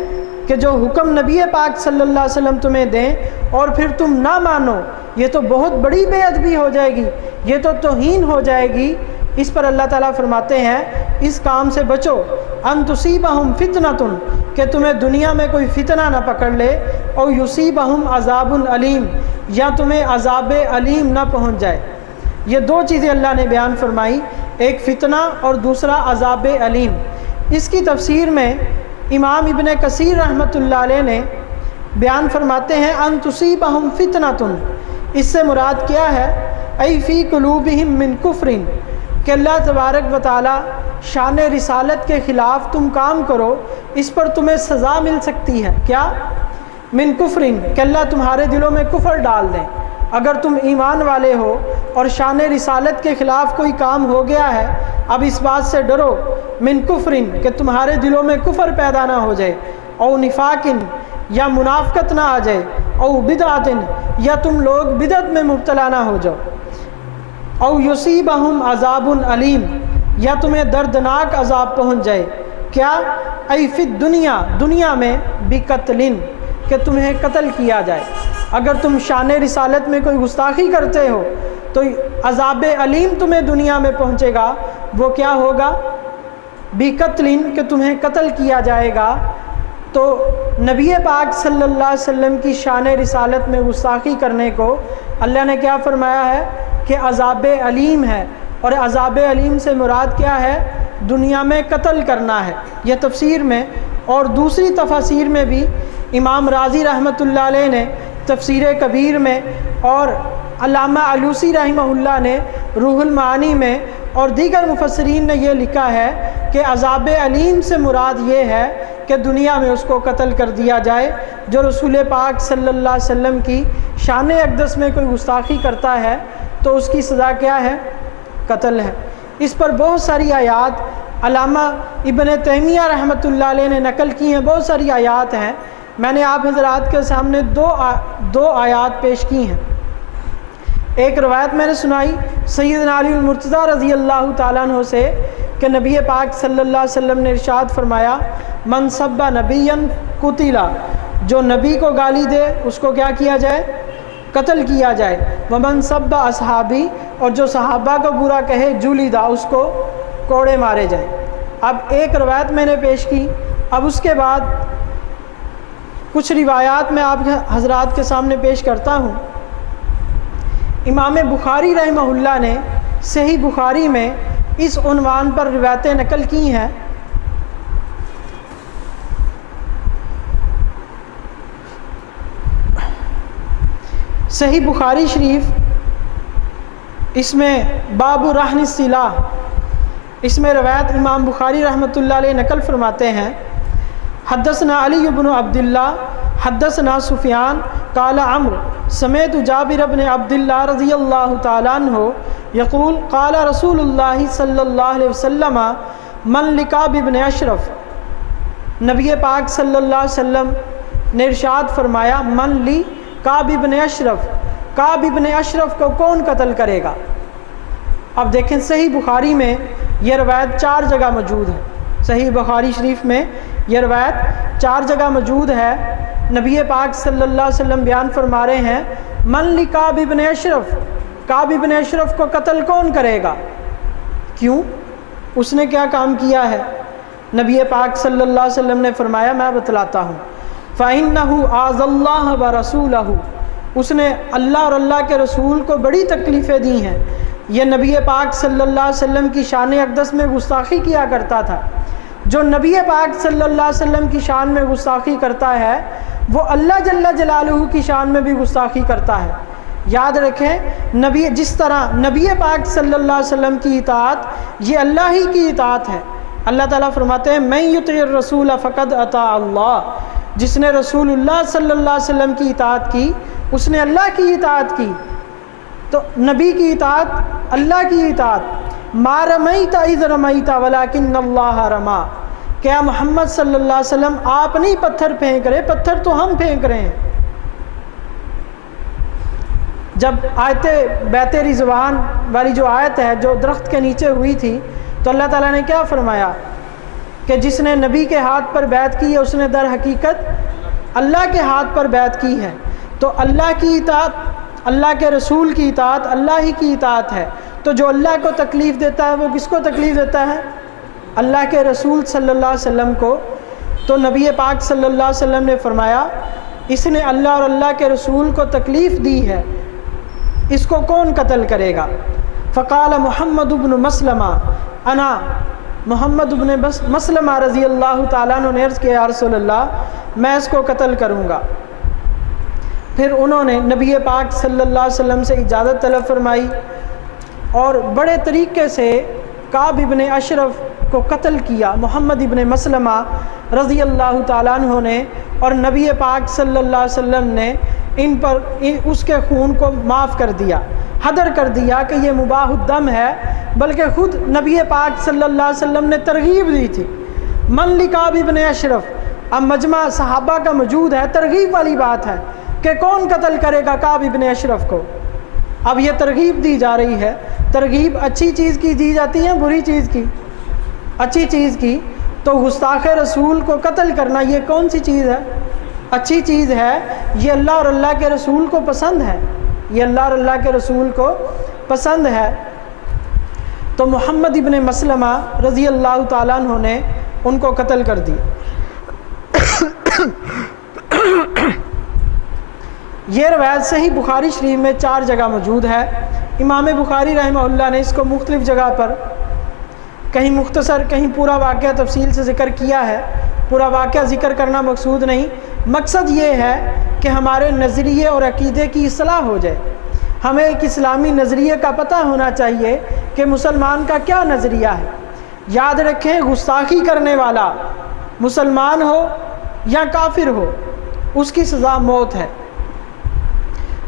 کہ جو حکم نبی پاک صلی اللہ علیہ وسلم تمہیں دیں اور پھر تم نہ مانو، یہ تو بہت بڑی بے ادبی ہو جائے گی، یہ تو توہین ہو جائے گی۔ اس پر اللہ تعالیٰ فرماتے ہیں اس کام سے بچو، ان تصیبہم فتنۃ، کہ تمہیں دنیا میں کوئی فتنہ نہ پکڑ لے، او یصیبہم عذاب علیم، یا تمہیں عذاب علیم نہ پہنچ جائے۔ یہ دو چیزیں اللہ نے بیان فرمائی، ایک فتنہ اور دوسرا عذاب علیم۔ اس کی تفسیر میں امام ابن کثیر رحمۃ اللہ علیہ نے بیان فرماتے ہیں ان تصیبہم فتنۃ، اس سے مراد کیا ہے؟ ای فی قلوبہم من کفر، کہ اللہ تبارک و تعالی شان رسالت کے خلاف تم کام کرو، اس پر تمہیں سزا مل سکتی ہے۔ کیا؟ من کفر، کہ اللہ تمہارے دلوں میں کفر ڈال دیں۔ اگر تم ایمان والے ہو اور شان رسالت کے خلاف کوئی کام ہو گیا ہے، اب اس بات سے ڈرو، من کفر، کہ تمہارے دلوں میں کفر پیدا نہ ہو جائے، او نفاق، یا منافقت نہ آ جائے، او بدعت، یا تم لوگ بدعت میں مبتلا نہ ہو جاؤ، او یصیبہم عذاب علیم، یا تمہیں دردناک عذاب پہنچ جائے۔ کیا؟ ای فی الدنیا، دنیا میں، بقتل، کہ تمہیں قتل کیا جائے۔ اگر تم شان رسالت میں کوئی گستاخی کرتے ہو تو عذاب علیم تمہیں دنیا میں پہنچے گا۔ وہ کیا ہوگا؟ بقتل، کہ تمہیں قتل کیا جائے گا۔ تو نبی پاک صلی اللہ علیہ وسلم کی شان رسالت میں گستاخی کرنے کو اللہ نے کیا فرمایا ہے کہ عذاب علیم ہے، اور عذاب علیم سے مراد کیا ہے؟ دنیا میں قتل کرنا ہے۔ یہ تفسیر میں اور دوسری تفاسیر میں بھی امام رازی رحمۃ اللہ علیہ نے تفسیر کبیر میں، اور علامہ علوسی رحمہ اللہ نے روح المعانی میں، اور دیگر مفسرین نے یہ لکھا ہے کہ عذاب علیم سے مراد یہ ہے کہ دنیا میں اس کو قتل کر دیا جائے۔ جو رسول پاک صلی اللہ علیہ وسلم کی شان اقدس میں کوئی گستاخی کرتا ہے تو اس کی سزا کیا ہے؟ قتل ہے۔ اس پر بہت ساری آیات علامہ ابن تیمیہ رحمۃ اللہ علیہ نے نقل کی ہیں، بہت ساری آیات ہیں۔ میں نے آپ حضرات کے سامنے دو آیات پیش کی ہیں۔ ایک روایت میں نے سنائی سیدنا علی المرتضیٰ رضی اللہ تعالیٰ عنہ سے کہ نبی پاک صلی اللہ علیہ وسلم نے ارشاد فرمایا من سب نبیا قتل، جو نبی کو گالی دے اس کو کیا کیا جائے؟ قتل کیا جائے۔ ومن سب اصحابی، اور جو صحابہ کو برا کہے جلدا، اس کو کوڑے مارے جائیں۔ اب ایک روایت میں نے پیش کی، اب اس کے بعد کچھ روایات میں آپ حضرات کے سامنے پیش کرتا ہوں۔ امام بخاری رحمہ اللہ نے صحیح بخاری میں اس عنوان پر روایتیں نقل کی ہیں۔ صحیح بخاری شریف، اس میں باب رہن السلاح، اس میں روایت امام بخاری رحمۃ اللہ علیہ نقل فرماتے ہیں حدثنا علی بن عبداللہ حدثنا سفیان قال عمرو سمعت جابر بن عبداللہ رضی اللہ تعالیٰ عنہ یقول قال رسول اللہ صلی اللہ علیہ وسلم من لکعب بن اشرف، نبی پاک صلی اللہ علیہ وسلم نے ارشاد فرمایا من لی کعب بن اشرف، کعب بن اشرف کو کون قتل کرے گا؟ اب دیکھیں صحیح بخاری میں یہ روایت 4 جگہ موجود ہے۔ صحیح بخاری شریف میں یہ روایت 4 جگہ موجود ہے۔ نبی پاک صلی اللہ علیہ وسلم بیان فرما رہے ہیں من لکعب بن اشرف، کعب بن اشرف کو قتل کون کرے گا؟ کیوں؟ اس نے کیا کام کیا ہے؟ نبی پاک صلی اللہ علیہ وسلم نے فرمایا میں بتلاتا ہوں، فَإِنَّهُ آذَى اللَّهَ وَرَسُولَهُ، اس نے اللہ اور اللہ کے رسول کو بڑی تکلیفیں دی ہیں۔ یہ نبی پاک صلی اللہ علیہ وسلم کی شان اقدس میں گستاخی کیا کرتا تھا۔ جو نبی پاک صلی اللہ علیہ وسلم کی شان میں گستاخی کرتا ہے وہ اللہ جل جلالہ کی شان میں بھی گستاخی کرتا ہے۔ یاد رکھیں جس طرح نبی پاک صلی اللہ علیہ وسلم کی اطاعت یہ اللہ ہی کی اطاعت ہے۔ اللہ تعالیٰ فرماتے ہیں من یطع الرسول فقد اطاع اللہ، جس نے رسول اللہ صلی اللہ علیہ وسلم کی اطاعت کی اس نے اللہ کی اطاعت کی۔ تو نبی کی اطاعت اللہ کی اطاعت۔ ما رمیت اذ رمیت ولکن اللہ رما، کیا محمد صلی اللہ علیہ وسلم آپ نہیں پتھر پھینک رہے، پتھر تو ہم پھینک رہے ہیں۔ جب آیت بیت رضوان والی جو آیت ہے جو درخت کے نیچے ہوئی تھی تو اللہ تعالیٰ نے کیا فرمایا کہ جس نے نبی کے ہاتھ پر بیعت کی ہے اس نے در حقیقت اللہ کے ہاتھ پر بیعت کی ہے۔ تو اللہ کی اطاعت، اللہ کے رسول کی اطاعت اللہ ہی کی اطاعت ہے۔ تو جو اللہ کو تکلیف دیتا ہے وہ کس کو تکلیف دیتا ہے؟ اللہ کے رسول صلی اللہ علیہ وسلم کو۔ تو نبی پاک صلی اللہ علیہ وسلم نے فرمایا اس نے اللہ اور اللہ کے رسول کو تکلیف دی ہے، اس کو کون قتل کرے گا؟ فقال محمد بن مسلمہ انا، محمد بن مسلمہ رضی اللہ تعالیٰ عنہ نے عرض کیا یا رسول اللہ میں اس کو قتل کروں گا۔ پھر انہوں نے نبی پاک صلی اللہ علیہ وسلم سے اجازت طلب فرمائی اور بڑے طریقے سے کعب ابن اشرف کو قتل کیا محمد ابن مسلمہ رضی اللہ تعالیٰ عنہ نے، اور نبی پاک صلی اللہ علیہ وسلم نے ان پر اس کے خون کو معاف کر دیا، حدر کر دیا کہ یہ مباح الدم ہے، بلکہ خود نبی پاک صلی اللہ علیہ وسلم نے ترغیب دی تھی من لکعب ابن اشرف۔ اب مجمع صحابہ کا موجود ہے، ترغیب والی بات ہے کہ کون قتل کرے گا کعب ابن اشرف کو۔ اب یہ ترغیب دی جا رہی ہے، ترغیب اچھی چیز کی دی جاتی ہے بری چیز کی؟ اچھی چیز کی۔ تو گستاخ رسول کو قتل کرنا یہ کون سی چیز ہے؟ اچھی چیز ہے، یہ اللہ اور اللہ کے رسول کو پسند ہے، یہ اللہ اور اللہ کے رسول کو پسند ہے۔ تو محمد ابن مسلمہ رضی اللہ تعالیٰ عنہ نے ان کو قتل کر دی۔ یہ روایت صحیح بخاری شریف میں 4 جگہ موجود ہے۔ امام بخاری رحمہ اللہ نے اس کو مختلف جگہ پر کہیں مختصر کہیں پورا واقعہ تفصیل سے ذکر کیا ہے۔ پورا واقعہ ذکر کرنا مقصود نہیں، مقصد یہ ہے کہ ہمارے نظریے اور عقیدے کی اصلاح ہو جائے۔ ہمیں ایک اسلامی نظریے کا پتہ ہونا چاہیے کہ مسلمان کا کیا نظریہ ہے۔ یاد رکھیں گستاخی کرنے والا مسلمان ہو یا کافر ہو اس کی سزا موت ہے۔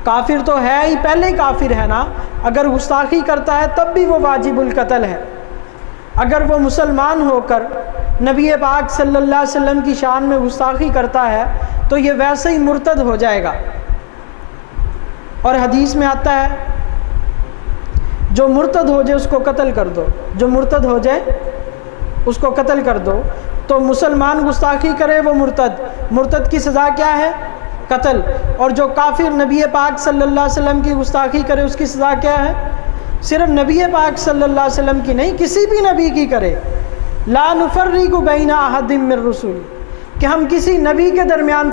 کافر تو ہے ہی، پہلے ہی کافر ہے نا، اگر گستاخی کرتا ہے تب بھی وہ واجب القتل ہے۔ اگر وہ مسلمان ہو کر نبی پاک صلی اللہ علیہ وسلم کی شان میں گستاخی کرتا ہے تو یہ ویسے ہی مرتد ہو جائے گا۔ اور حدیث میں آتا ہے جو مرتد ہو جائے اس کو قتل کر دو، جو مرتد ہو جائے اس کو قتل کر دو۔ تو مسلمان گستاخی کرے وہ مرتد کی سزا کیا ہے؟ قتل۔ اور جو کافر نبی پاک صلی اللہ علیہ وسلم کی گستاخی کرے اس کی سزا کیا ہے؟ صرف نبی پاک صلی اللہ علیہ وسلم کی نہیں، کسی بھی نبی کی کرے۔ لا نفرق بین احد من رسول، کہ ہم کسی نبی کے درمیان